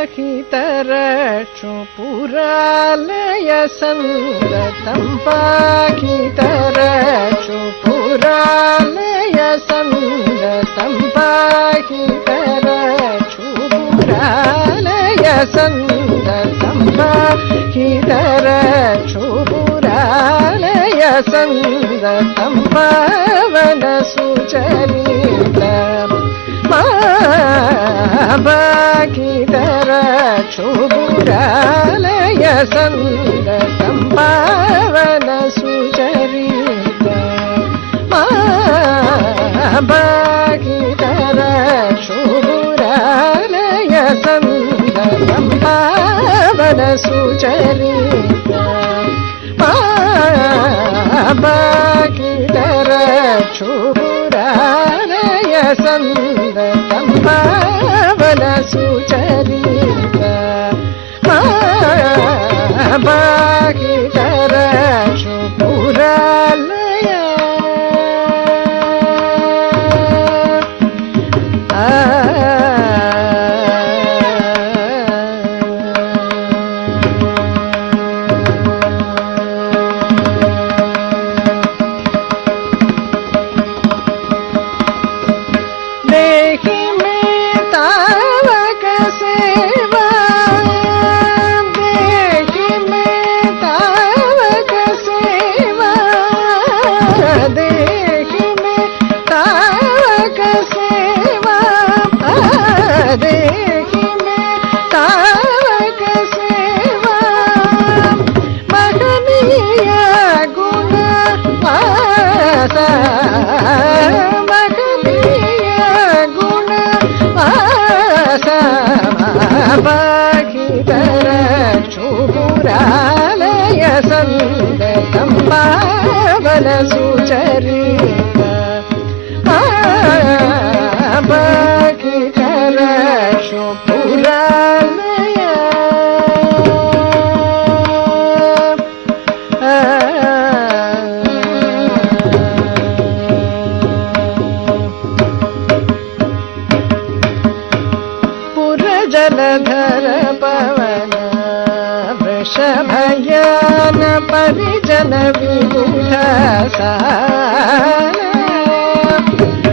पाहितरक्षु पुरालय सन्दतं पाहितरक्षु पुरालय सन्दतं पाहितरक्षु पुरालय सन्दतं पाहितरक्षु पुरालय सन्दतं पावन सुचरितं भागीरक्षु पुरालय सन्दतं पावन सुचरितं भागीरक्षु पुरालय सन्दतं पावन सुचरितं भागीरक्षु पुरालय सन्दतं पावन सुचरितं भागीरक्षु पुरालय भागीरक्षु पुरालय सन्दतं पावन सुचरितं भागीरक्षु पुरालय जलधर पवन वृषभयान परिजन विबुध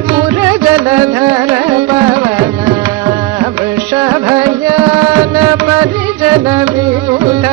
पुर जलधर पवन वृषभयान परिजन विबुध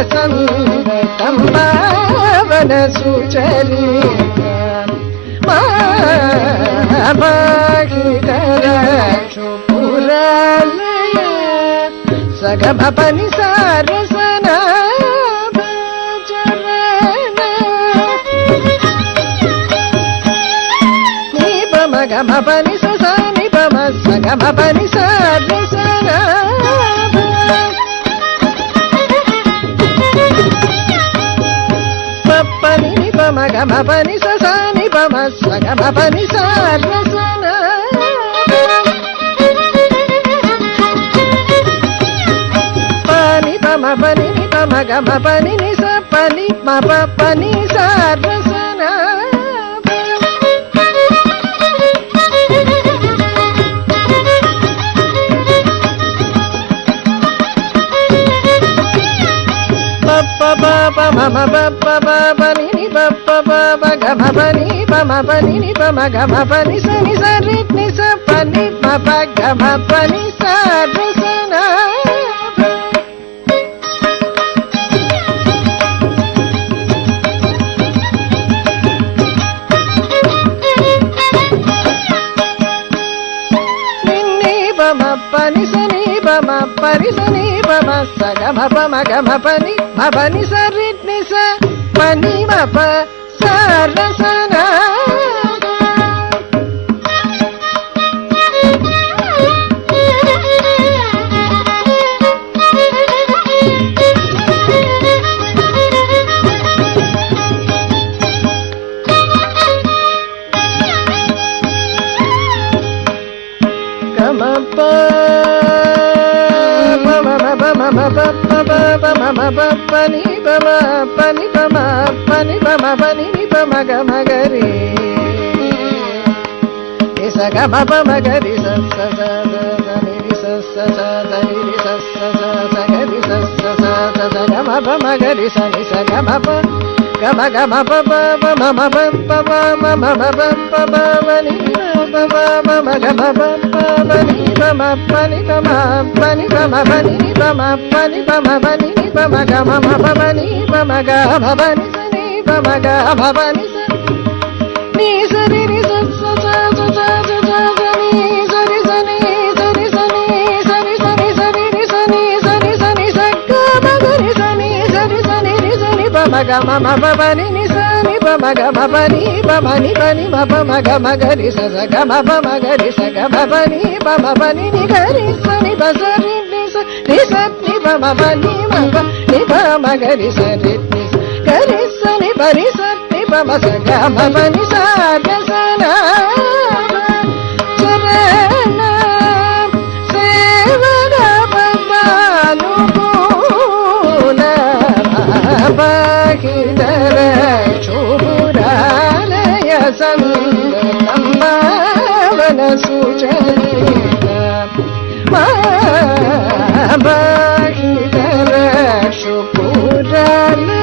सन्दतं पावन सुचरितं भागीरक्षु पुरालय सगमपनि सारसना निपमगमपनि ससा निपम सगमपनि सारसना मगमपनि ससानि पम सगमपनि सारसना पनि पम पनि नि पम गमपनि नि स पनि मप पनि सारसना मम पनि नि गमपनि पमपनि नि पम गमपनि सनि सरित् नि स पनि मप गमपनि सारसना परि सनि पम स गम पम गम पनि मपनि सरित् नि స పని మప సరసన pani bama pani bama pani bama pani ni bama gama gari isa gama bama gari sa sa sa sa ni sa sa sa ni sa sa sa sa gari sa sa sa sa gama bama gari sa ni sa gama pa gama gama pa pa mama pa pa mama pa pa pa ni pa pa mama gama pa pa ni bama pani bama pani bama pani bama pani bama pani bama gama bama ni bama gama bani sa ni bama gama bani sa ni sa ni sa sa sa sa sa sa ni sa ni sa ni sa ni sa ni sa ni sa ni sa ni sa ni sa ni sa ni sa gama gani sa ni sa ni sa ni sa ni bama gama bama ni ni sa ni bama gama bani bama ni bani bama gama gani sa sa gama bama gani sa gama bani bama bani ni gani sa ni ba sa ni sa ni sa ni bama bani bama ni bama gani sa ni gani sa ni bani sa ni bama sa gama bani sa ga sa na charana sevana bamanu guna bahidara chuburalaya sambhavana sucharita bahidara chuburalaya